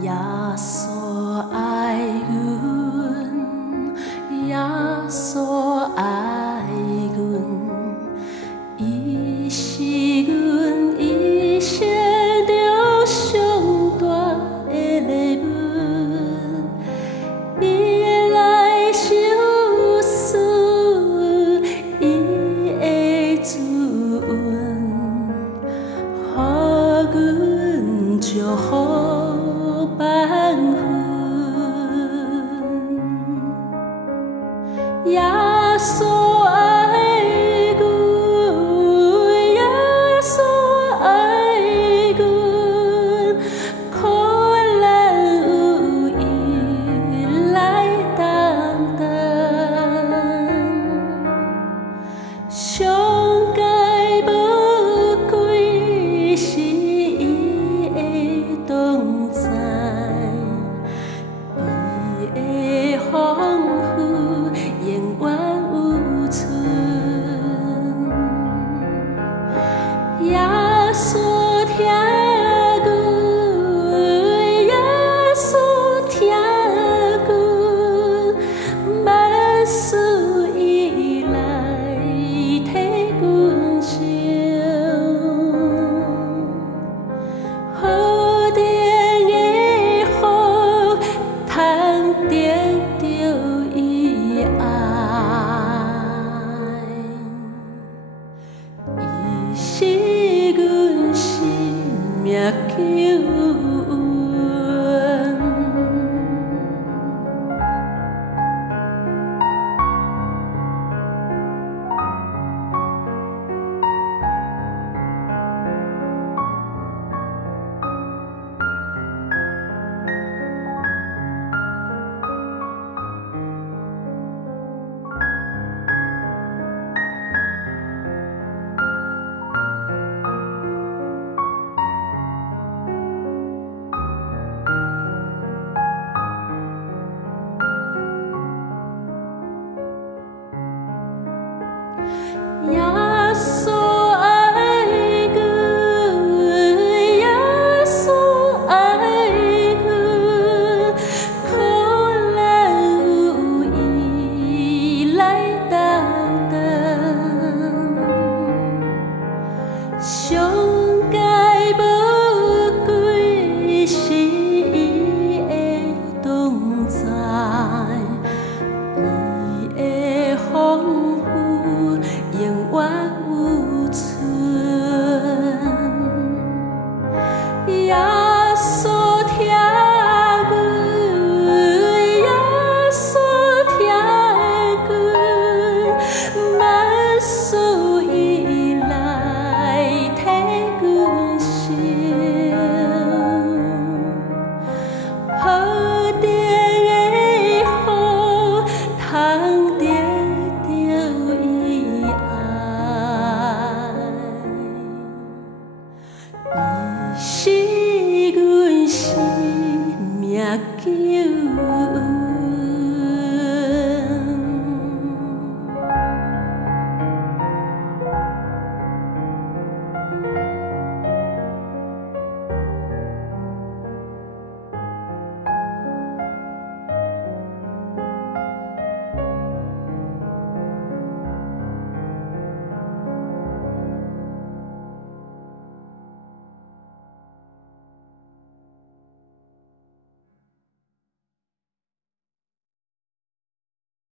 耶稣爱阮，耶稣爱阮，伊是阮一生中上大的礼物，伊的来受死，伊的主恩，予阮祝福万分。耶稣爱阮，耶稣爱阮，苦难有伊来担当，上界无贵是伊的同在，伊的丰富永远有存。耶稣听阮，耶稣听阮，万事伊来替阮想，好定的福，通得到伊爱，伊是阮生命救。